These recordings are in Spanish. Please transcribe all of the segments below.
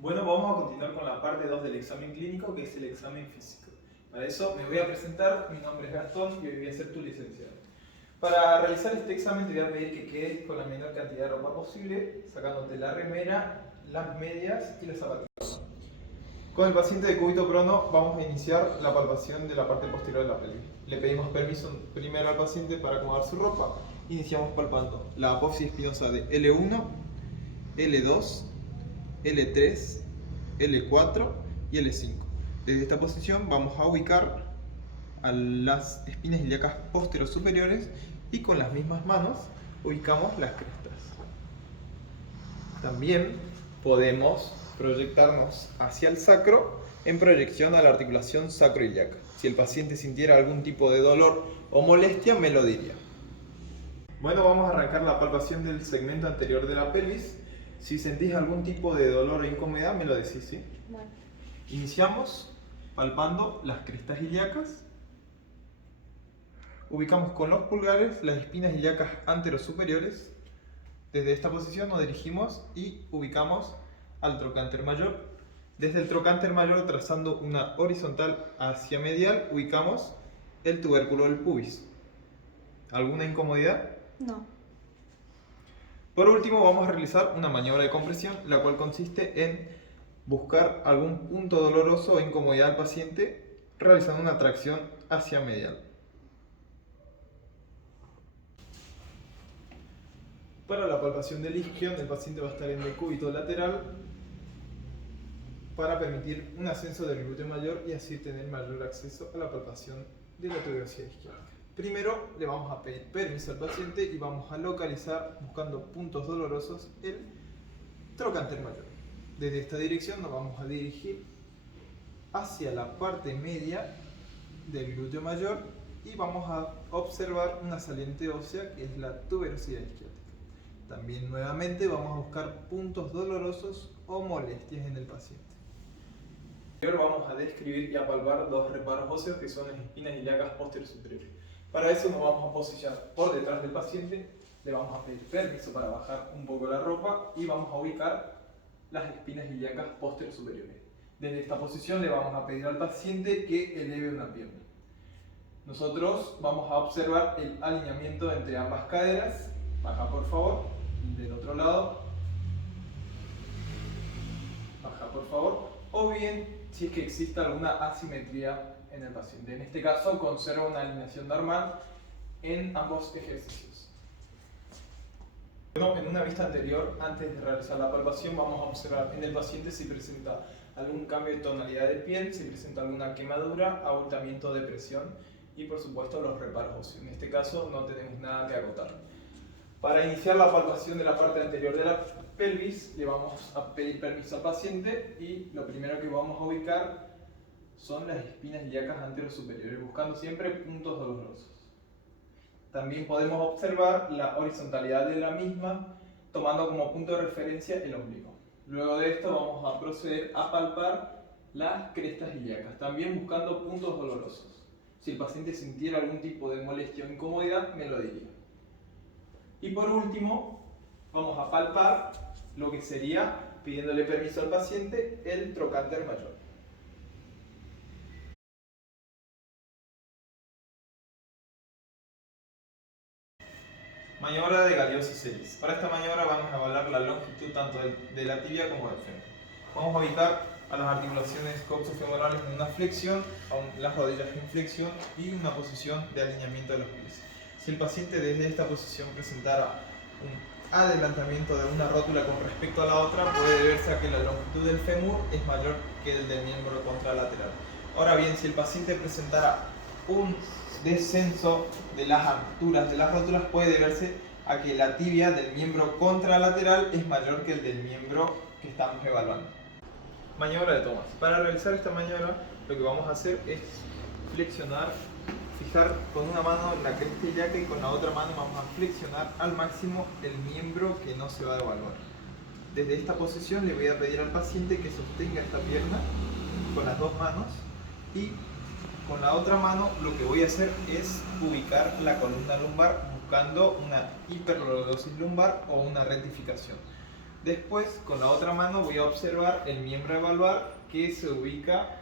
Bueno, vamos a continuar con la parte 2 del examen clínico, que es el examen físico. Para eso me voy a presentar, mi nombre es Gastón y hoy voy a ser tu licenciado. Para realizar este examen te voy a pedir que quedes con la menor cantidad de ropa posible, sacándote la remera, las medias y los zapatillas. Con el paciente de cúbito prono vamos a iniciar la palpación de la parte posterior de la pelvis. Le pedimos permiso primero al paciente para acomodar su ropa. Iniciamos palpando la apófisis espinosa de L1, L2, L3, L4 y L5. Desde esta posición vamos a ubicar a las espinas ilíacas posterosuperiores y con las mismas manos ubicamos las crestas. También podemos proyectarnos hacia el sacro en proyección a la articulación sacroiliaca. Si el paciente sintiera algún tipo de dolor o molestia, me lo diría. Bueno, vamos a arrancar la palpación del segmento anterior de la pelvis. Si sentís algún tipo de dolor o incomodidad, me lo decís, ¿sí? Bueno. Iniciamos palpando las crestas ilíacas. Ubicamos con los pulgares las espinas ilíacas anterosuperiores. Desde esta posición nos dirigimos y ubicamos al trocánter mayor. Desde el trocánter mayor, trazando una horizontal hacia medial, ubicamos el tubérculo del pubis. ¿Alguna incomodidad? No. Por último, vamos a realizar una maniobra de compresión, la cual consiste en buscar algún punto doloroso o incomodidad al paciente realizando una tracción hacia medial. Para la palpación del isquion, el paciente va a estar en decúbito lateral para permitir un ascenso del glúteo mayor y así tener mayor acceso a la palpación de la tuberosidad isquiática. Primero le vamos a pedir permiso al paciente y vamos a localizar, buscando puntos dolorosos, el trocánter mayor. Desde esta dirección nos vamos a dirigir hacia la parte media del glúteo mayor y vamos a observar una saliente ósea que es la tuberosidad isquiática. También nuevamente vamos a buscar puntos dolorosos o molestias en el paciente. Ahora vamos a describir y a palpar dos reparos óseos que son las espinas ilíacas posterosuperiores. Para eso nos vamos a posicionar por detrás del paciente, le vamos a pedir permiso para bajar un poco la ropa y vamos a ubicar las espinas ilíacas posterosuperiores. Desde esta posición le vamos a pedir al paciente que eleve una pierna. Nosotros vamos a observar el alineamiento entre ambas caderas. Baja por favor, del otro lado. Baja por favor. O bien, si es que existe alguna asimetría en el paciente. En este caso, conserva una alineación normal en ambos ejercicios. Bueno, en una vista anterior, antes de realizar la palpación, vamos a observar en el paciente si presenta algún cambio de tonalidad de piel, si presenta alguna quemadura, abultamiento de presión y por supuesto los reparos óseos. En este caso no tenemos nada que acotar. Para iniciar la palpación de la parte anterior de la pelvis, le vamos a pedir permiso al paciente y lo primero que vamos a ubicar son las espinas ilíacas anterosuperiores, buscando siempre puntos dolorosos. También podemos observar la horizontalidad de la misma, tomando como punto de referencia el ombligo. Luego de esto vamos a proceder a palpar las crestas ilíacas, también buscando puntos dolorosos. Si el paciente sintiera algún tipo de molestia o incomodidad, me lo diría. Y por último, vamos a palpar lo que sería, pidiéndole permiso al paciente, el trocánter mayor. Maniobra de Galioso-Celis. Para esta maniobra vamos a evaluar la longitud tanto de la tibia como del fémur. Vamos a ubicar a las articulaciones coxofemorales en una flexión, a las rodillas en flexión y una posición de alineamiento de los pies. Si el paciente desde esta posición presentara un adelantamiento de una rótula con respecto a la otra, puede deberse a que la longitud del fémur es mayor que el del miembro contralateral. Ahora bien, si el paciente presentara un descenso de las alturas de las rótulas, puede deberse a que la tibia del miembro contralateral es mayor que el del miembro que estamos evaluando. Maniobra de Thomas. Para realizar esta maniobra, lo que vamos a hacer es flexionar, fijar con una mano la cresta ilíaca y con la otra mano vamos a flexionar al máximo el miembro que no se va a evaluar. Desde esta posición le voy a pedir al paciente que sostenga esta pierna con las dos manos y con la otra mano lo que voy a hacer es ubicar la columna lumbar buscando una hiperlordosis lumbar o una rectificación. Después, con la otra mano voy a observar el miembro a evaluar que se ubica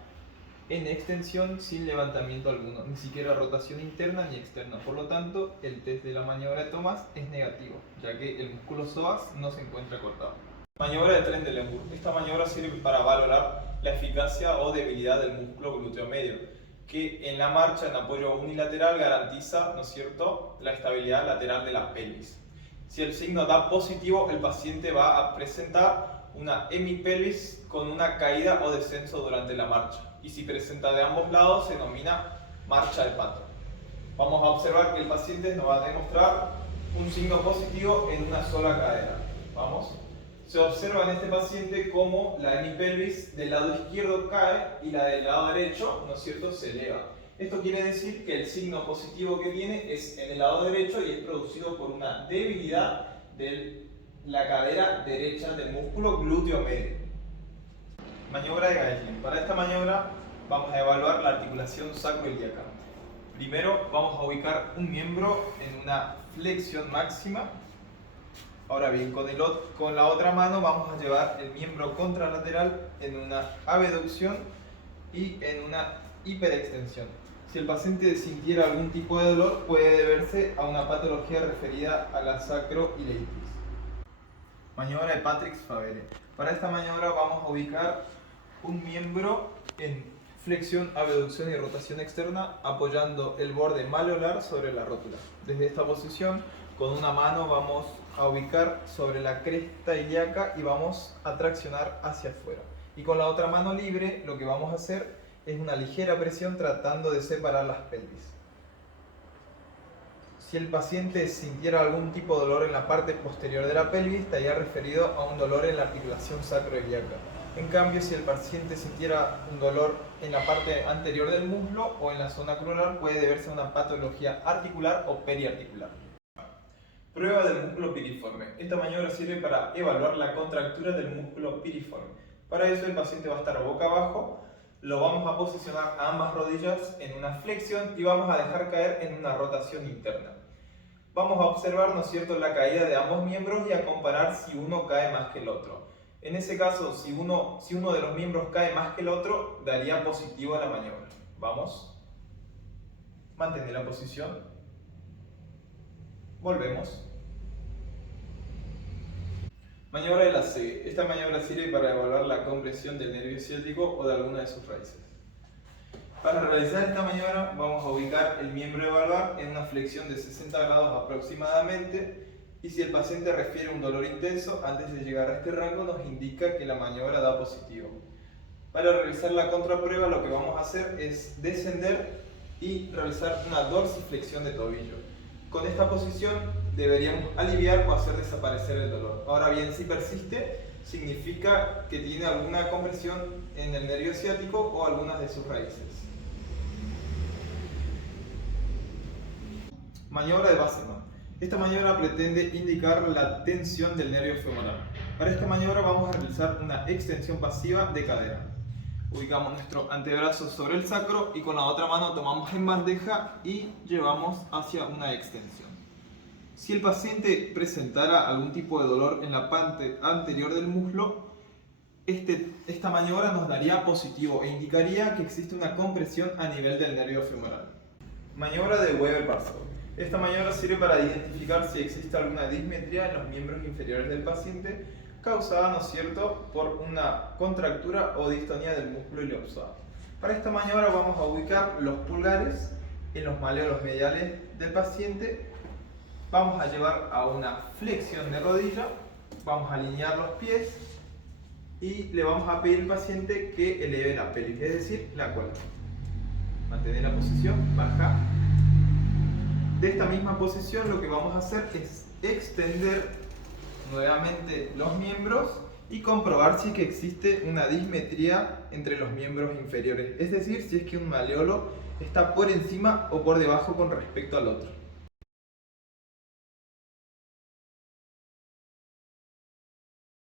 en extensión sin levantamiento alguno, ni siquiera rotación interna ni externa. Por lo tanto, el test de la maniobra de Thomas es negativo, ya que el músculo psoas no se encuentra cortado. Maniobra de Trendelenburg. Esta maniobra sirve para valorar la eficacia o debilidad del músculo glúteo medio, que en la marcha en apoyo unilateral garantiza, ¿no es cierto?, la estabilidad lateral de la pelvis. Si el signo da positivo, el paciente va a presentar una hemipelvis con una caída o descenso durante la marcha. Y si presenta de ambos lados, se denomina marcha de pato. Vamos a observar que el paciente nos va a demostrar un signo positivo en una sola cadera. Vamos. Se observa en este paciente cómo la hemipelvis del lado izquierdo cae y la del lado derecho, ¿no es cierto?, se eleva. Esto quiere decir que el signo positivo que tiene es en el lado derecho y es producido por una debilidad de la cadera derecha del músculo glúteo medio. Maniobra de Gaelin. Para esta maniobra vamos a evaluar la articulación sacroiliaca. Primero vamos a ubicar un miembro en una flexión máxima. Ahora bien, con la otra mano vamos a llevar el miembro contralateral en una abducción y en una hiperextensión. Si el paciente sintiera algún tipo de dolor, puede deberse a una patología referida a la sacroileitis. Maniobra de Patrick-Favere. Para esta maniobra vamos a ubicar un miembro en flexión, abducción y rotación externa, apoyando el borde maleolar sobre la rótula. Desde esta posición, con una mano vamos a ubicar sobre la cresta ilíaca y vamos a traccionar hacia afuera. Y con la otra mano libre, lo que vamos a hacer es una ligera presión tratando de separar las pelvis. Si el paciente sintiera algún tipo de dolor en la parte posterior de la pelvis, estaría referido a un dolor en la articulación sacroiliaca. En cambio, si el paciente sintiera un dolor en la parte anterior del muslo o en la zona crural, puede deberse a una patología articular o periarticular. Prueba del músculo piriforme. Esta maniobra sirve para evaluar la contractura del músculo piriforme. Para eso el paciente va a estar boca abajo, lo vamos a posicionar a ambas rodillas en una flexión y vamos a dejar caer en una rotación interna. Vamos a observar, ¿no es cierto?, la caída de ambos miembros y a comparar si uno cae más que el otro. En ese caso, si uno de los miembros cae más que el otro, daría positivo a la maniobra. Vamos. Mantener la posición. Volvemos. Maniobra de la Segue. Esta maniobra sirve para evaluar la compresión del nervio ciático o de alguna de sus raíces. Para realizar esta maniobra vamos a ubicar el miembro a evaluar en una flexión de 60 grados aproximadamente, y si el paciente refiere un dolor intenso antes de llegar a este rango, nos indica que la maniobra da positivo. Para realizar la contraprueba, lo que vamos a hacer es descender y realizar una dorsiflexión de tobillo. Con esta posición deberíamos aliviar o hacer desaparecer el dolor. Ahora bien, si persiste, significa que tiene alguna compresión en el nervio ciático o algunas de sus raíces. Maniobra de Wassermann. Esta maniobra pretende indicar la tensión del nervio femoral. Para esta maniobra vamos a realizar una extensión pasiva de cadera. Ubicamos nuestro antebrazo sobre el sacro y con la otra mano tomamos en bandeja y llevamos hacia una extensión. Si el paciente presentara algún tipo de dolor en la parte anterior del muslo, esta maniobra nos daría positivo e indicaría que existe una compresión a nivel del nervio femoral. Maniobra de Weber-Barsov. Esta maniobra sirve para identificar si existe alguna dismetría en los miembros inferiores del paciente, causada, ¿no es cierto?, por una contractura o distonía del músculo iliopsoas. Para esta maniobra vamos a ubicar los pulgares en los maleolos mediales del paciente, vamos a llevar a una flexión de rodilla, vamos a alinear los pies y le vamos a pedir al paciente que eleve la pelvis, es decir, la cola. Mantener la posición, baja. De esta misma posición lo que vamos a hacer es extender nuevamente los miembros y comprobar si que existe una dismetría entre los miembros inferiores, es decir, si es que un maleolo está por encima o por debajo con respecto al otro.